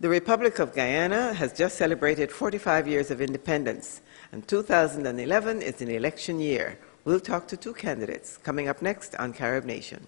The Republic of Guyana has just celebrated 45 years of independence, and 2011 is an election year. We'll talk to two candidates coming up next on CaribNation.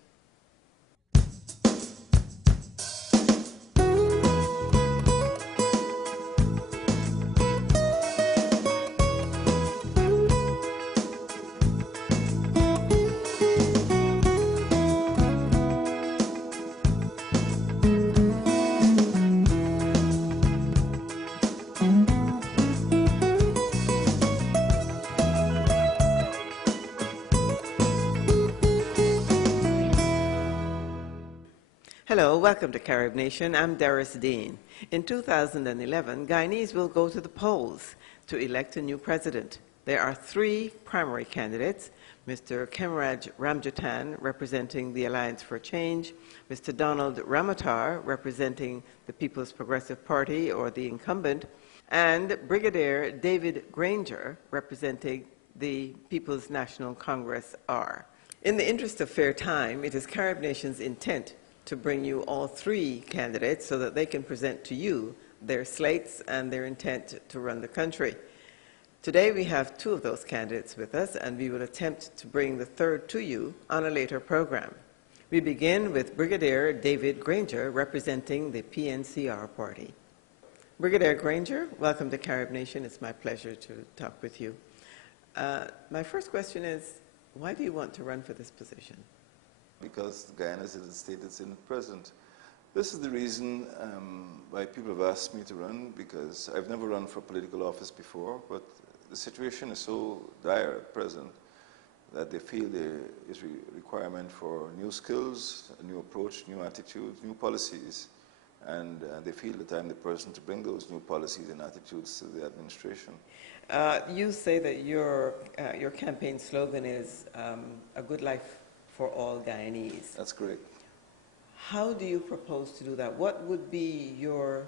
Hello, welcome to CaribNation. I'm Doris Dean. In 2011, Guyanese will go to the polls to elect a new president. There are three primary candidates: Mr. Kemraj Ramjatan, representing the Alliance for Change; Mr. Donald Ramatar, representing the People's Progressive Party, or the incumbent; and Brigadier David Granger, representing the People's National Congress, R. In the interest of fair time, it is CaribNation's intent to bring you all three candidates so that they can present to you their slates and their intent to run the country. Today we have two of those candidates with us, and we will attempt to bring the third to you on a later program. We begin with Brigadier David Granger, representing the PNCR party. Brigadier Granger, welcome to CaribNation. It's my pleasure to talk with you. My first question is, why do you want to run for this position? Because Guyana is a state that's in present. This is the reason why people have asked me to run, because I've never run for political office before, but the situation is so dire at present that they feel there is a requirement for new skills, a new approach, new attitudes, new policies, and they feel that I'm the person to bring those new policies and attitudes to the administration. You say that your campaign slogan is a good life for all Guyanese. That's correct. How do you propose to do that? What would be your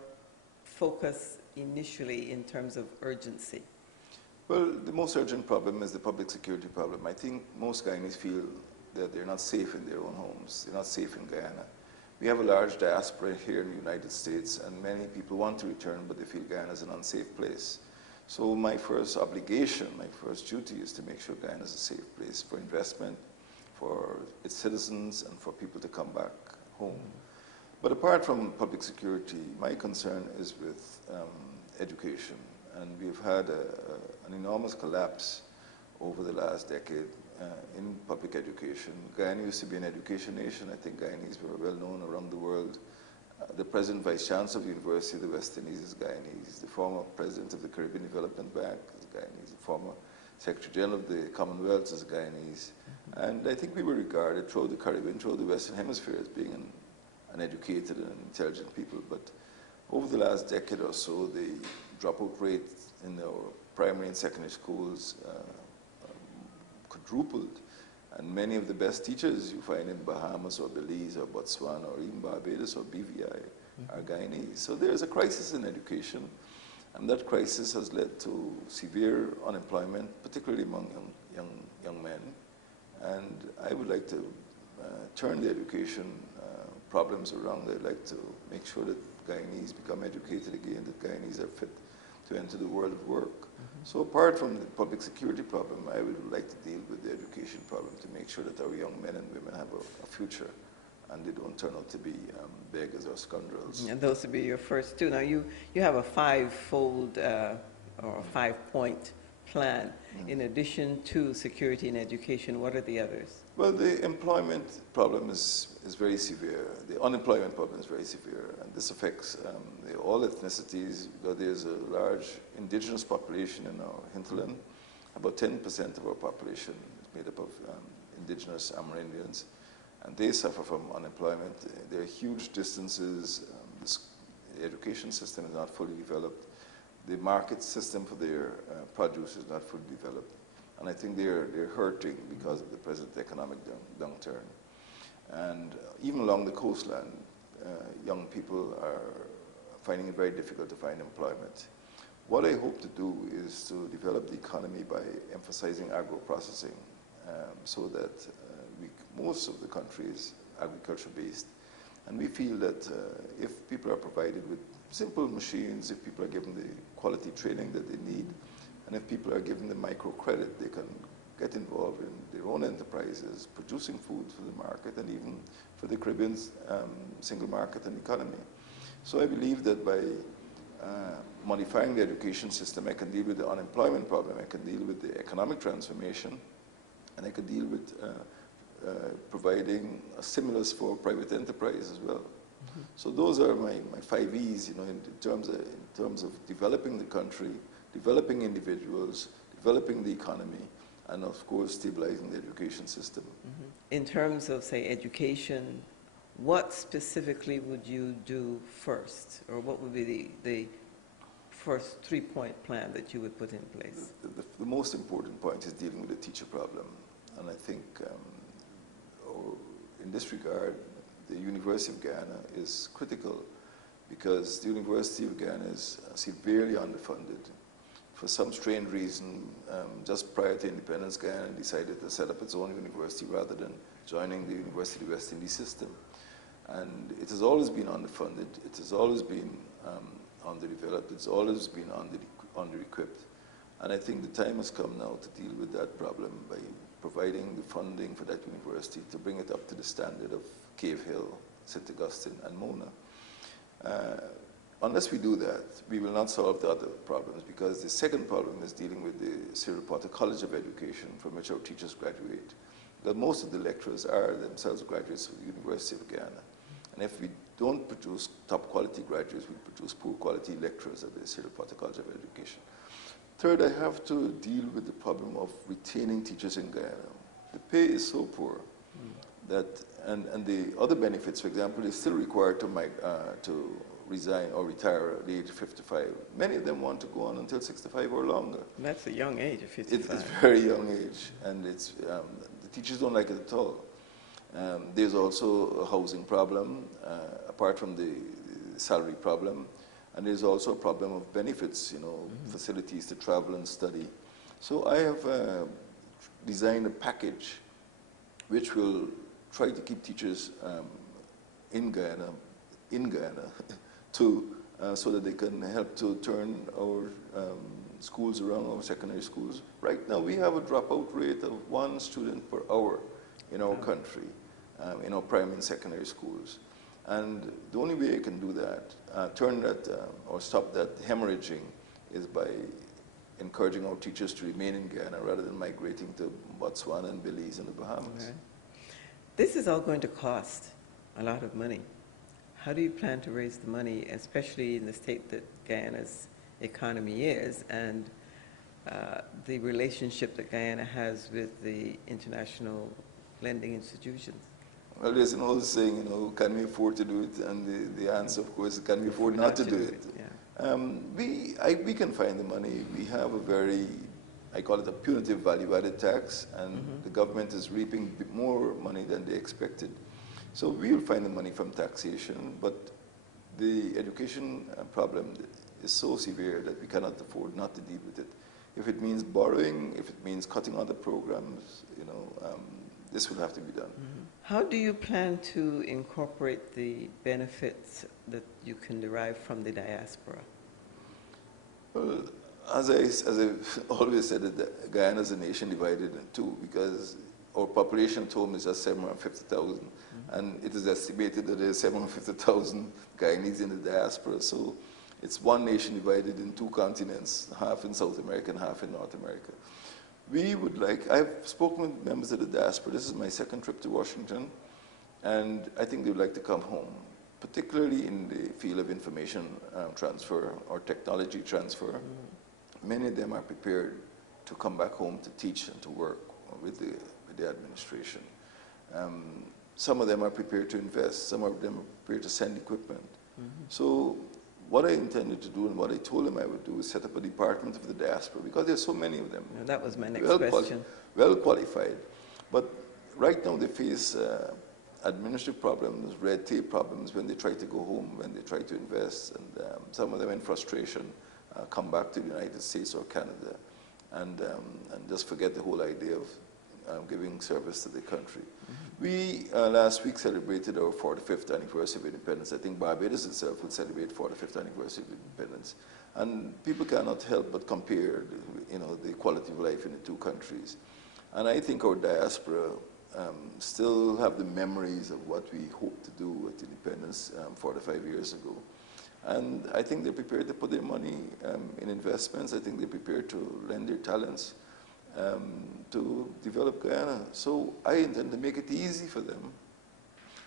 focus initially in terms of urgency? Well, the most urgent problem is the public security problem. I think most Guyanese feel that they're not safe in their own homes. They're not safe in Guyana. We have a large diaspora here in the United States, and many people want to return, but they feel Guyana is an unsafe place. So my first obligation, my first duty is to make sure Guyana is a safe place for investment, for its citizens, and for people to come back home. But apart from public security, my concern is with education. And we've had an enormous collapse over the last decade in public education. Guyana used to be an education nation. I think Guyanese were well known around the world. The present Vice Chancellor of the University of the West Indies is Guyanese. The former President of the Caribbean Development Bank is Guyanese. The former Secretary General of the Commonwealth is Guyanese. And I think we were regarded throughout the Caribbean, throughout the Western Hemisphere, as being an educated and intelligent people. But over the last decade or so, the dropout rate in our primary and secondary schools quadrupled. And many of the best teachers you find in Bahamas or Belize or Botswana or even Barbados or BVI are Guyanese. So there's a crisis in education, and that crisis has led to severe unemployment, particularly among young men. And I would like to turn the education problems around. I'd like to make sure that Guyanese become educated again, that Guyanese are fit to enter the world of work. So apart from the public security problem, I would like to deal with the education problem to make sure that our young men and women have a future and they don't turn out to be beggars or scoundrels. And those would be your first two. Now you have a five-fold or a five-point plan. In addition to security and education, what are the others? Well, the employment problem is very severe. The unemployment problem is very severe, and this affects all ethnicities. There's a large indigenous population in our hinterland. About 10% of our population is made up of indigenous Amerindians, and they suffer from unemployment. There are huge distances. The education system is not fully developed. The market system for their produce is not fully developed. And I think they're hurting because of the present economic downturn. And even along the coastline, young people are finding it very difficult to find employment. What I hope to do is to develop the economy by emphasizing agro-processing so that most of the country is agriculture-based. And we feel that if people are provided with simple machines, if people are given the quality training that they need, and if people are given the microcredit, they can get involved in their own enterprises, producing food for the market and even for the Caribbean's single market and economy. So I believe that by modifying the education system, I can deal with the unemployment problem, I can deal with the economic transformation, and I can deal with providing a stimulus for private enterprise as well. Mm-hmm. So those are my 5 E's, you know, in terms of developing the country, developing individuals, developing the economy, and of course stabilizing the education system. Mm-hmm. In terms of, say, education, what specifically would you do first, or what would be the first 3-point plan that you would put in place? The most important point is dealing with the teacher problem, and I think in this regard, the University of Guyana is critical because the University of Guyana is severely underfunded. For some strange reason, just prior to independence, Guyana decided to set up its own university rather than joining the University of the West Indies system. And it has always been underfunded, it has always been underdeveloped, it's always been under-equipped. And I think the time has come now to deal with that problem by providing the funding for that university to bring it up to the standard of Cave Hill, St. Augustine, and Mona. Unless we do that, we will not solve the other problems, because the second problem is dealing with the Cyril Potter College of Education, from which our teachers graduate. But most of the lecturers are themselves graduates of the University of Guyana. And if we don't produce top quality graduates, we produce poor quality lecturers at the Cyril Potter College of Education. Third, I have to deal with the problem of retaining teachers in Guyana. The pay is so poor that, and the other benefits, for example, is still required to resign or retire at the age of 55. Many of them want to go on until 65 or longer. That's a young age of 55. It's a very young age, and it's, the teachers don't like it at all. There's also a housing problem, apart from the salary problem, and there's also a problem of benefits, you know, facilities to travel and study. So I have designed a package which will try to keep teachers in Guyana so that they can help to turn our schools around, our secondary schools. Right now we have a dropout rate of 1 student per hour in our country, in our primary and secondary schools. And the only way I can do that, turn that or stop that hemorrhaging, is by encouraging our teachers to remain in Guyana rather than migrating to Botswana and Belize and the Bahamas. Okay. This is all going to cost a lot of money. How do you plan to raise the money, especially in the state that Guyana's economy is, and the relationship that Guyana has with the international lending institutions? Well, there's an old saying, you know, can we afford to do it? And the answer, of course, is can we afford not to do it? Yeah. We can find the money. We have a very, I call it a punitive value-added tax, and the government is reaping more money than they expected. So we will find the money from taxation, but the education problem is so severe that we cannot afford not to deal with it. If it means borrowing, if it means cutting other programs, you know, this will have to be done. How do you plan to incorporate the benefits that you can derive from the diaspora? Well, as I've always said, that Guyana is a nation divided in two, because our population at home is just 750,000, and it is estimated that there are 750,000 Guyanese in the diaspora. So it's one nation divided in 2 continents, half in South America and half in North America. We would like, I've spoken with members of the diaspora. This is my 2nd trip to Washington, and I think they would like to come home, particularly in the field of information transfer or technology transfer. Many of them are prepared to come back home to teach and to work with the administration. Some of them are prepared to invest. Some of them are prepared to send equipment. So what I intended to do and what I told them I would do is set up a department of the diaspora, because there's so many of them. That was my next question. Well qualified. But right now they face administrative problems, red tape problems when they try to go home, when they try to invest. And some of them in frustration come back to the United States or Canada and just forget the whole idea of giving service to the country. We last week celebrated our 45th anniversary of independence. I think Barbados itself would celebrate 45th anniversary of independence. And people cannot help but compare, the quality of life in the two countries. And I think our diaspora still have the memories of what we hoped to do at independence 45 years ago. And I think they're prepared to put their money in investments. I think they're prepared to lend their talents to develop Guyana. So I intend to make it easy for them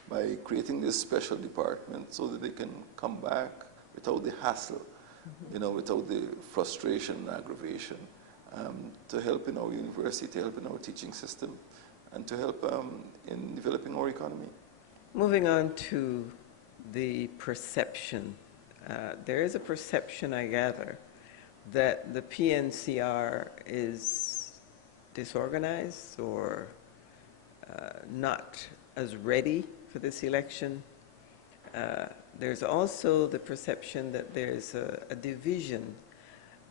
by creating this special department so that they can come back without the hassle, without the frustration and aggravation, to help in our university, to help in our teaching system, and to help in developing our economy. Moving on to the perception. There is a perception, I gather, that the PNCR is disorganized or not as ready for this election. There's also the perception that there's a division.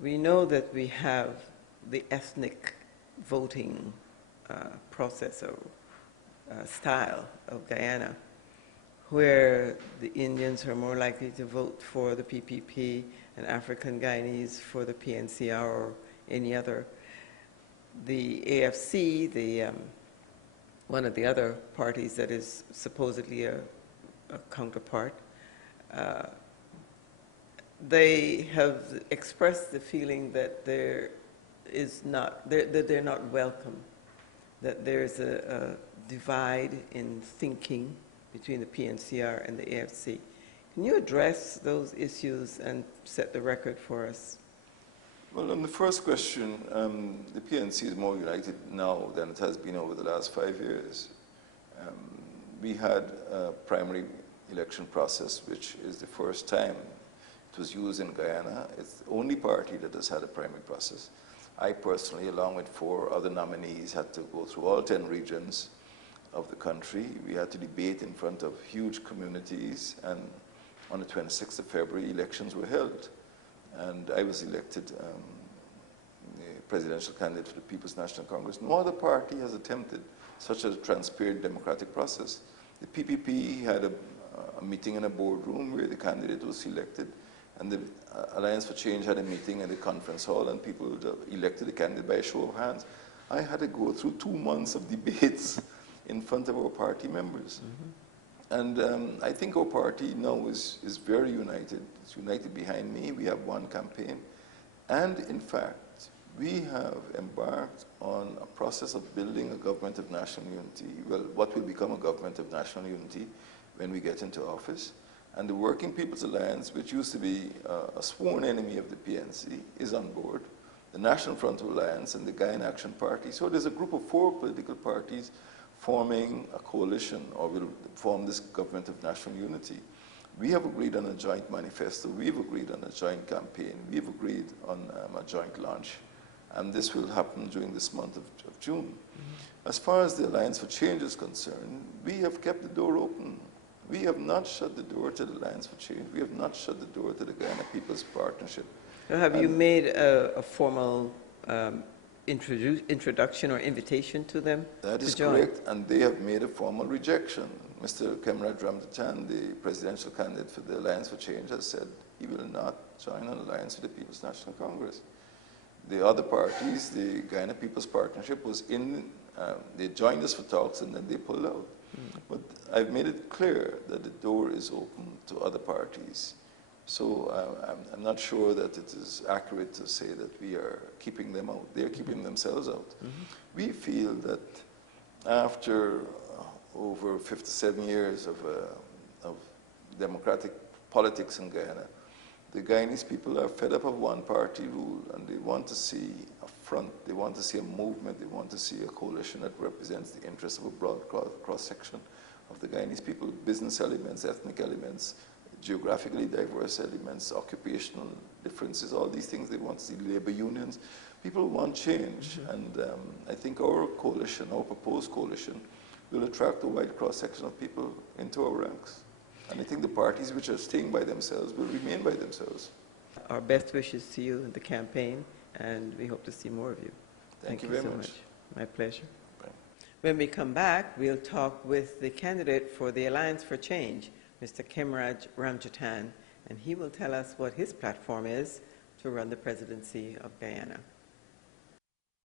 We know that we have the ethnic voting process or style of Guyana, where the Indians are more likely to vote for the PPP and African Guyanese for the PNCR or any other. The AFC, one of the other parties that is supposedly a counterpart, they have expressed the feeling that they're not welcome, that there's a divide in thinking between the PNCR and the AFC. Can you address those issues and set the record for us? Well, on the first question, the PNC is more united now than it has been over the last 5 years. We had a primary election process, which is the first time it was used in Guyana. It's the only party that has had a primary process. I personally, along with 4 other nominees, had to go through all 10 regions of the country. We had to debate in front of huge communities, and on the 26th of February, elections were held. And I was elected the presidential candidate for the People's National Congress. No other party has attempted such a transparent democratic process. The PPP had a meeting in a boardroom where the candidate was selected, and the Alliance for Change had a meeting in the conference hall, and people elected the candidate by a show of hands. I had to go through 2 months of debates in front of our party members. And I think our party now is very united. It's united behind me. We have one campaign. And in fact, we have embarked on a process of building a government of national unity. Well, what will become a government of national unity when we get into office. And the Working People's Alliance, which used to be a sworn enemy of the PNC, is on board. The National Front Alliance and the Guyana Action Party. So there's a group of 4 political parties forming a coalition, or will form this government of national unity. We have agreed on a joint manifesto. We've agreed on a joint campaign. We've agreed on a joint launch. And this will happen during this month of June. As far as the Alliance for Change is concerned, we have kept the door open. We have not shut the door to the Alliance for Change. We have not shut the door to the Guyana People's Partnership. So have you made a formal introduction or invitation to them? That is to join? correct, and they have made a formal rejection. Mr. Kemrad Ramdachan, the presidential candidate for the Alliance for Change, has said he will not join an alliance with the People's National Congress. The other parties, the Guyana People's Partnership, was they joined us for talks and then they pulled out. But I've made it clear that the door is open to other parties. So I'm not sure that it is accurate to say that we are keeping them out. They're keeping themselves out. We feel that after over 57 years of democratic politics in Guyana, the Guyanese people are fed up of one-party rule, and they want to see a front, they want to see a movement, they want to see a coalition that represents the interests of a broad cross-section of the Guyanese people, business elements, ethnic elements, geographically diverse elements, occupational differences, all these things. They want to see labor unions. People want change, and I think our coalition, our proposed coalition, will attract a wide cross-section of people into our ranks. And I think the parties which are staying by themselves will remain by themselves. Our best wishes to you in the campaign, and we hope to see more of you. Thank you very so much. My pleasure. Bye. When we come back, we'll talk with the candidate for the Alliance for Change, Mr. Kemraj Ramjatan, and he will tell us what his platform is to run the presidency of Guyana.